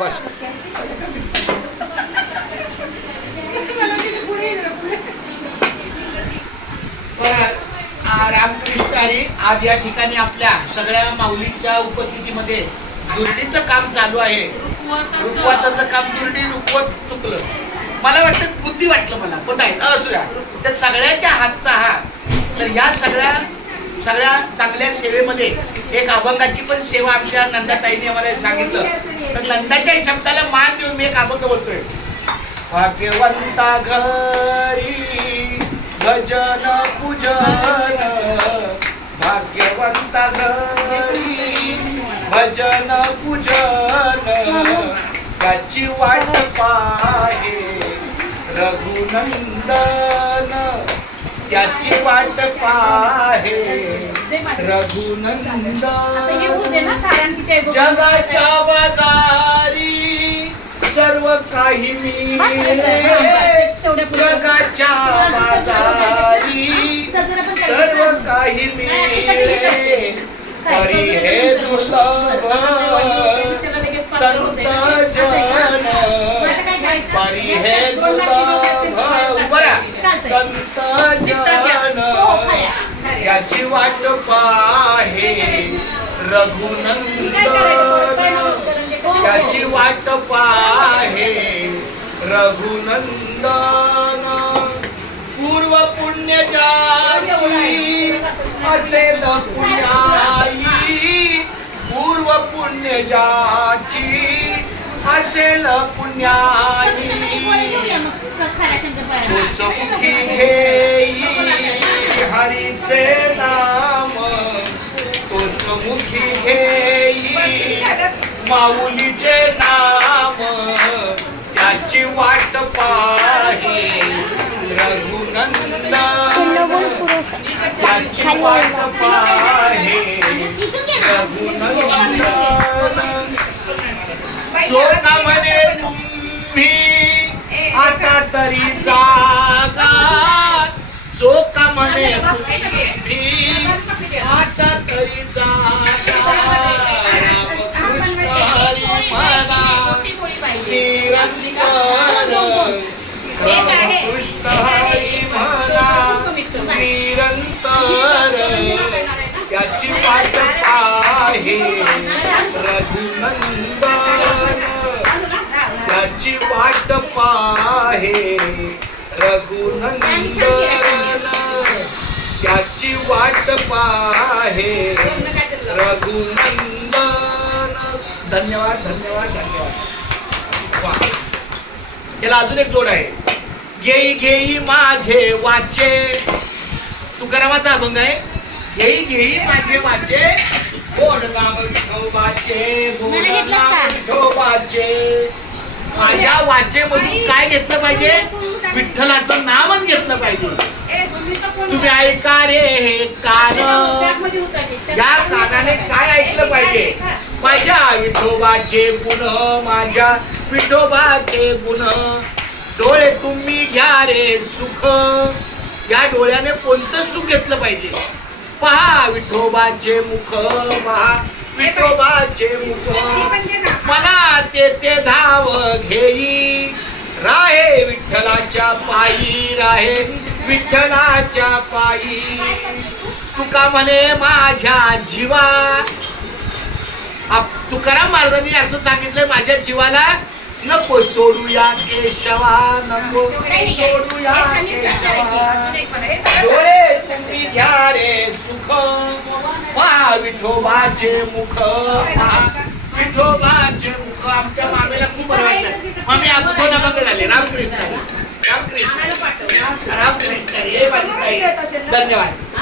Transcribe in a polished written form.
बस रामकृष्ण हरी. आज या ठिकाणी आपल्या सगळ्या माऊलींच्या उपस्थितीमध्ये दुर्डीचं काम चालू आहे. रुखवाताचं काम दुर्डी रुखवत चुकलं. मला वाटतं बुद्धी वाटलं मला पण नाही असू द्या. तर सगळ्याच्या हातचा हा. तर या सगळ्या चांगल्या सेवेमध्ये एक अभंगाची पण सेवा आमच्या नंदाताईने आम्हाला सांगितलं. तर नंदाच्या शब्दाला मान देऊन मी एक अभंग बोलतोय. भाग्यवंता घरी भजन पूजन, भाग्यवंता घरी भजन पूजन, त्याची वाट पाहे रघुनंदन, त्याची वाट पाहे रघुनंदन. जगाच्या बाजारी सर्व काही मिळेल, जगाच्या बाजारी सर्व काही मिळेल, परी हे दुर्लभ संत जन, परी हे दुर्लभ संत जन, याची वाट पाहे रघुनंदन, याची वाट पाहे रघुनंदन. पूर्व पुण्य ज्याची असेल पुण्याई, पूर्व पुण्य ज्याची असेल पुण्याई, तोच मुखी घेई हरीचे नाम, तोच मुखी घेई माऊलीचे नाम, त्याची वाट पाहे रघुनंदन, त्याची वाट पाहे रघुनंदन. जो का म्हणे तुम्ही आता तरी जागा, जो का म्हणे तुम्ही आता तरी जागा, रामकृष्ण हरी म्हणा निरंतर, रामकृष्ण हरी म्हणा निरंतर, त्याची वाट पाहे रघुनंदन, त्याची वाट पाहे रघुनंदन, त्याची वाट पाहे रघुनंदन. धन्यवाद धन्यवाद धन्यवाद. त्याला अजून एक जोड आहे. घेई घेई माझे वाचे, तुकारामाचा अभंग आहे. घेई घेई माझे वाचे, बोल नाम विठोबाचे, बोल नाम विठोबाचे. माझ्या वाचेमधून काय घेतलं पाहिजे? विठ्ठलाचं नामच घेतलं पाहिजे. तुम्ही ऐका रे हे कान, या कानाने काय ऐकलं पाहिजे? माझ्या विठोबाचे गुण, माझ्या विठोबाचे गुण. डोळे तुम्ही घ्या रे सुख, या डोळ्याने कोणतं सुख घेतलं पाहिजे? पहा विठोबाचे मुख, पहा विठोबाचे मुख. मना ते धाव घेई राहे विठ्ठलाच्या पायी, राहे विठ्ठलाच्या पायी. तुका म्हणे माझ्या जीवा, तुकाराम महाराजांनी असं सांगितलंय, माझ्या जीवाला नको सोडूया केशवा, नको सोडूया केशवा. डोळे तुम्ही घ्या रे सुख, पहा विठोबाचे मुख, पहा विठोबाचे मुख. आमच्या मामेला खूप बरं वाटलं. मामी आपण दोन अभंग झाले. रामकृष्ण रामकृष्ण रामकृष्ण. हे धन्यवाद.